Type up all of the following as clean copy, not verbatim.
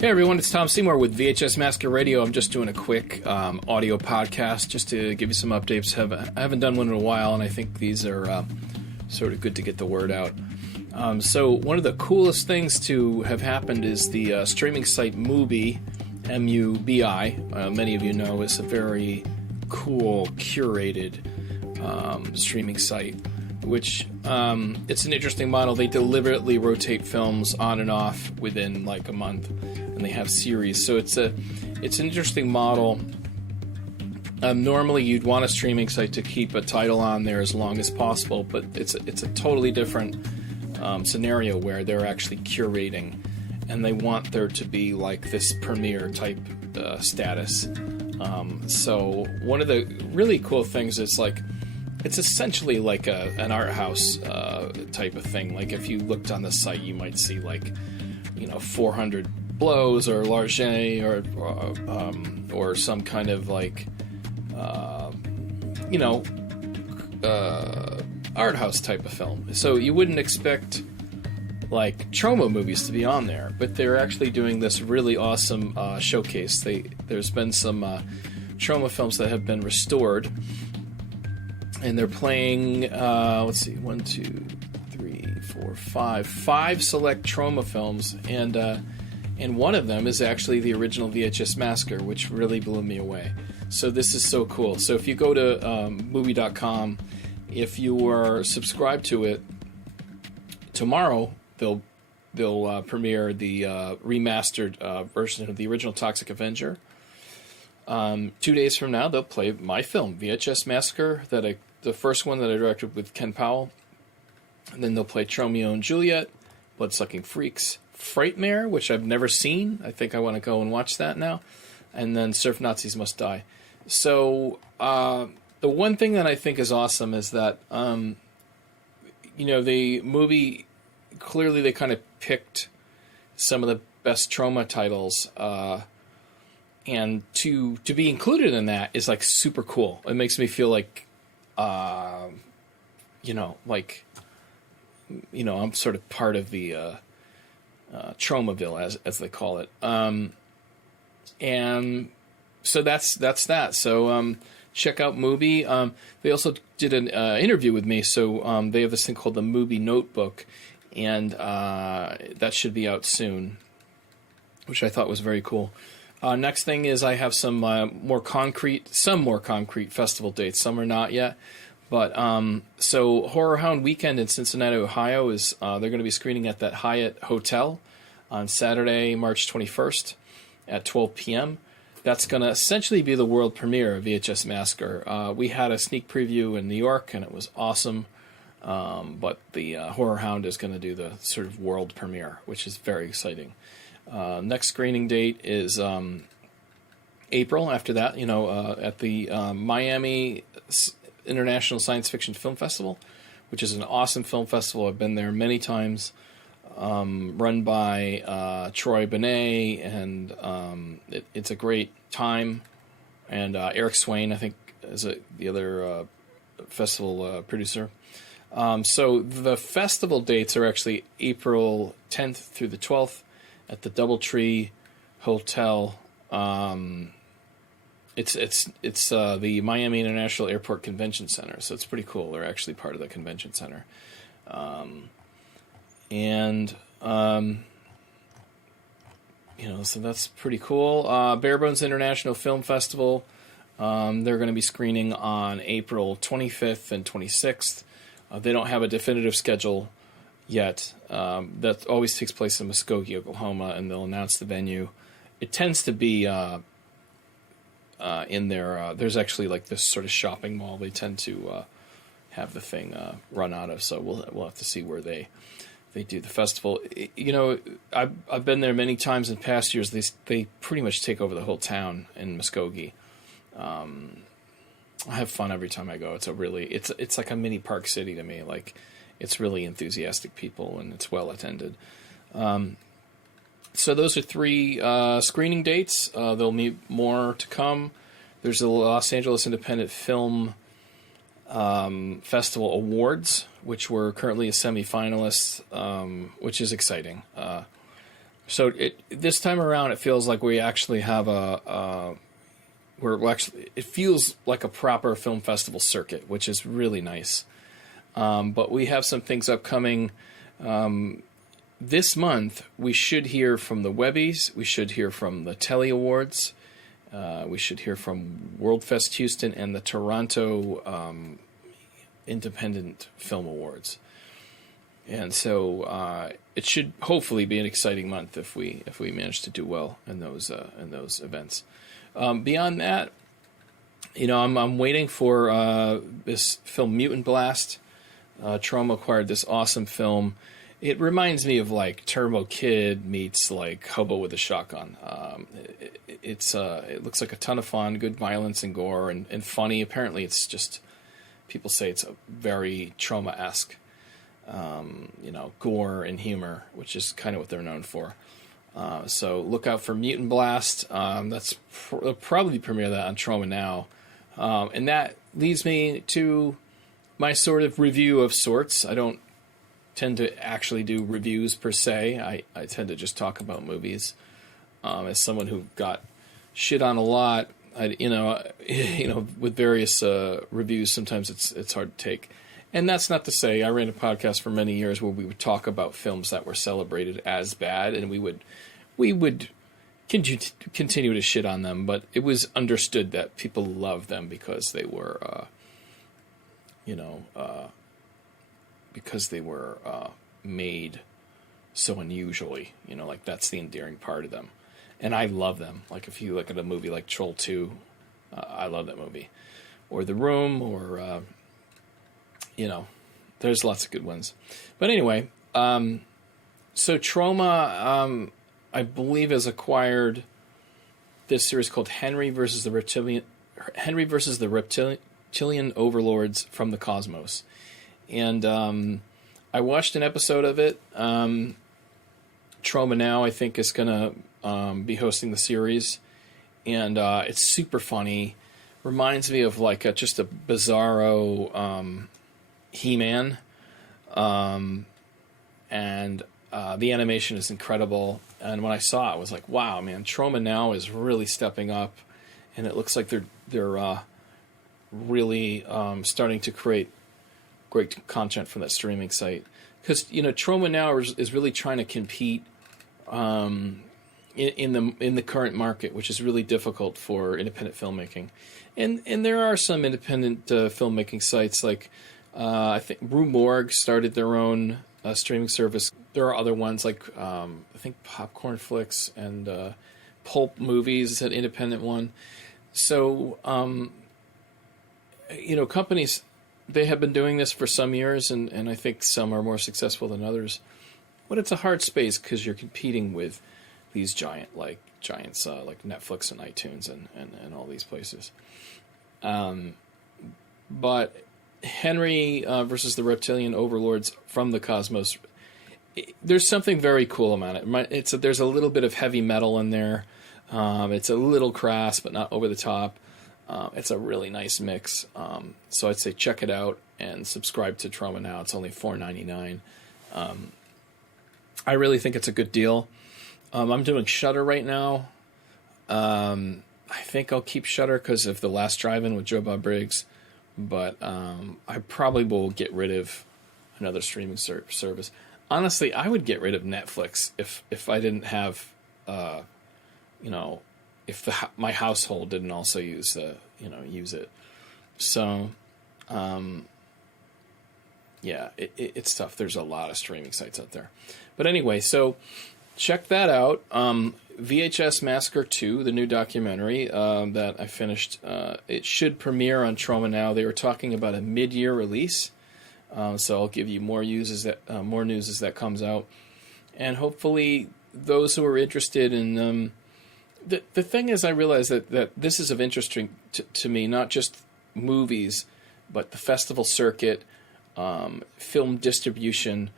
Hey everyone, it's Tom Seymour with VHS Massacre Radio. I'm just doing a quick audio podcast just to give you some updates. I haven't done one in a while, and I think these are sort of good to get the word out. So one of the coolest things to have happened is the streaming site MUBI, M-U-B-I, many of you know, is a very cool, curated streaming site, which it's an interesting model. They deliberately rotate films on and off within like a month, and they have series. So it's an interesting model. Normally, you'd want a streaming site to keep a title on there as long as possible, but it's a totally different scenario where they're actually curating, and they want there to be like this premiere type status. So one of the really cool things is like, it's essentially like an art house type of thing. Like if you looked on the site, you might see like, 400 blows or largé or some kind of like, art house type of film. So you wouldn't expect like Troma movies to be on there, but they're actually doing this really awesome showcase. There's been some Troma films that have been restored, and they're playing, let's see, 1, 2, 3, 4, 5 select Troma films, and one of them is actually the original VHS Massacre, which really blew me away. So this is so cool. So if you go to MUBI.com, if you are subscribed to it, tomorrow they'll premiere the remastered version of the original Toxic Avenger. 2 days from now, they'll play my film, VHS Massacre, the first one that I directed with Ken Powell. And then they'll play Tromeo and Juliet, Bloodsucking Freaks, Frightmare, which I've never seen. I think I want to go and watch that now. And then Surf Nazis Must Die. So the one thing that I think is awesome is that, the movie, clearly they kind of picked some of the best Troma titles, and to be included in that is like super cool. It makes me feel like, I'm sort of part of the Tromaville, as they call it. And so that's that. So check out MUBI. They also did an interview with me. So they have this thing called the MUBI Notebook, and that should be out soon, which I thought was very cool. Next thing is I have some more concrete festival dates. Some are not yet. But so Horror Hound Weekend in Cincinnati, Ohio is they're going to be screening at that Hyatt Hotel on Saturday, March 21st at 12 p.m. That's going to essentially be the world premiere of VHS Massacre. We had a sneak preview in New York, and it was awesome. But the Horror Hound is going to do the sort of world premiere, which is very exciting. Next screening date is April. After that, at the Miami International Science Fiction Film Festival, which is an awesome film festival. I've been there many times. Run by Troy Benet, and it's a great time. And Eric Swain, I think, is the other festival producer. So the festival dates are actually April 10th through the 12th at the DoubleTree Hotel. It's the Miami International Airport Convention Center, so it's pretty cool. They're actually part of the convention center. So that's pretty cool. Barebones International Film Festival, they're going to be screening on April 25th and 26th. They don't have a definitive schedule yet. That always takes place in Muskogee, Oklahoma, and they'll announce the venue. It tends to be in their... there's actually like this sort of shopping mall they tend to have the thing run out of, so we'll have to see where they do the festival. I've been there many times in past years. They pretty much take over the whole town in Muskogee. I have fun every time I go. It's like a mini Park City to me. Like, it's really enthusiastic people, and it's well attended. So those are 3 screening dates. There'll be more to come. There's the Los Angeles Independent Film Festival Awards, which we're currently a semifinalist, which is exciting. So this time around, it feels like we actually have it feels like a proper film festival circuit, which is really nice. But we have some things upcoming. This month, we should hear from the Webbies. We should hear from the Telly Awards. We should hear from WorldFest Houston and the Toronto Independent Film Awards. And so it should hopefully be an exciting month if we manage to do well in those events. Beyond that, I'm waiting for this film Mutant Blast. Troma acquired this awesome film. It reminds me of like Turbo Kid meets like Hobo with a Shotgun. It looks like a ton of fun, good violence and gore, and funny. Apparently, it's just, people say it's a very Troma-esque, gore and humor, which is kind of what they're known for. So look out for Mutant Blast. That's probably premiere that on Troma Now. And that leads me to my sort of review of sorts. I don't tend to actually do reviews per se. I tend to just talk about movies. As someone who got shit on a lot, with various reviews, sometimes it's hard to take. And that's not to say, I ran a podcast for many years where we would talk about films that were celebrated as bad, and we would continue to shit on them, but it was understood that people loved them because they were, made so unusually. Like that's the endearing part of them. And I love them. Like if you look at a movie like Troll 2, I love that movie. Or The Room, or, there's lots of good ones. But anyway, so Troma, I believe, has acquired this series called Henry versus the Reptilian Overlords from the Cosmos. And I watched an episode of it. Troma Now, I think, is going to be hosting the series. And it's super funny. Reminds me of like just a bizarro He-Man. And the animation is incredible. And when I saw it, I was like, wow, man, Troma Now is really stepping up. And it looks like they're really starting to create great content for that streaming site. Because, Troma Now is really trying to compete in the current market, which is really difficult for independent filmmaking. And there are some independent filmmaking sites, like I think Rue Morgue started their own streaming service. There are other ones like I think Popcorn Flicks and Pulp Movies is an independent one. So companies, they have been doing this for some years, and I think some are more successful than others. But it's a hard space because you're competing with these giants like Netflix and iTunes and all these places. But Henry versus the Reptilian Overlords from the Cosmos, there's something very cool about it. There's a little bit of heavy metal in there. It's a little crass, but not over the top. It's a really nice mix. So I'd say check it out and subscribe to Troma Now. It's only $4.99. I really think it's a good deal. I'm doing Shudder right now. I think I'll keep Shudder because of The Last Drive-In with Joe Bob Briggs. But I probably will get rid of another streaming service. Honestly, I would get rid of Netflix if I didn't have, if my household didn't also use it. So, it's tough. There's a lot of streaming sites out there. But anyway, so check that out. VHS Massacre 2, the new documentary that I finished, it should premiere on Troma Now. They were talking about a mid-year release, so I'll give you more news as that comes out. And hopefully those who are interested in... The thing is, I realize that this is of interest to me, not just movies, but the festival circuit, film distribution,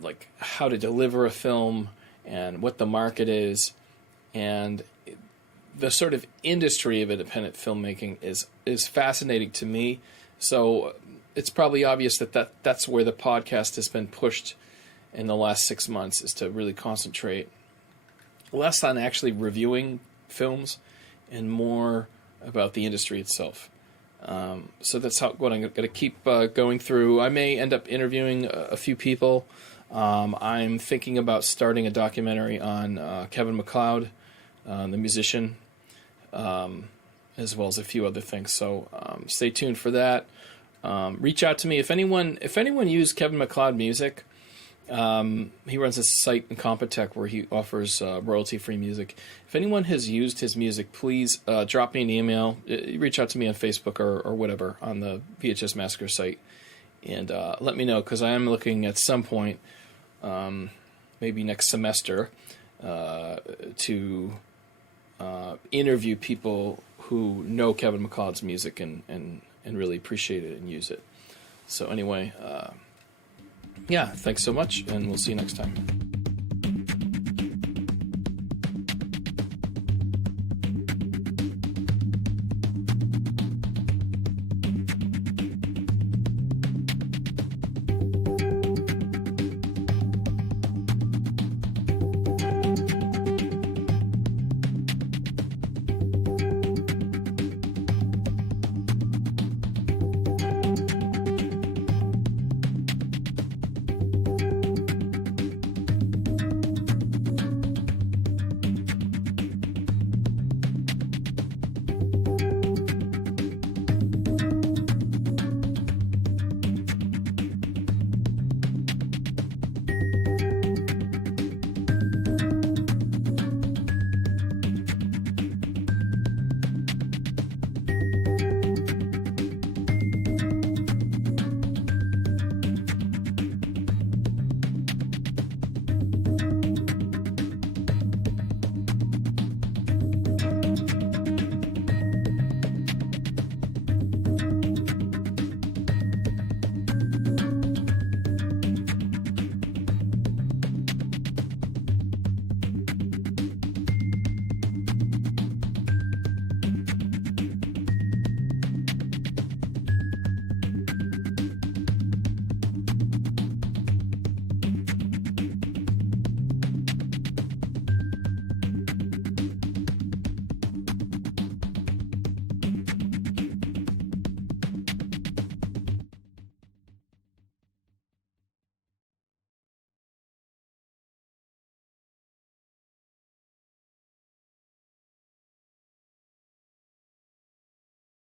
like how to deliver a film and what the market is, and the sort of industry of independent filmmaking is fascinating to me. So it's probably obvious that's where the podcast has been pushed in the last 6 months, is to really concentrate less on actually reviewing films and more about the industry itself. So that's what I'm going to keep going through. I may end up interviewing a few people. I'm thinking about starting a documentary on Kevin MacLeod, the musician, as well as a few other things. So stay tuned for that. Reach out to me if anyone used Kevin MacLeod music. He runs a site in Compotech where he offers royalty-free music. If anyone has used his music, please drop me an email. Reach out to me on Facebook or whatever on the VHS Massacre site, and let me know, because I am looking at some point, maybe next semester, to interview people who know Kevin MacLeod's music and really appreciate it and use it. So anyway, yeah, thanks so much, and we'll see you next time.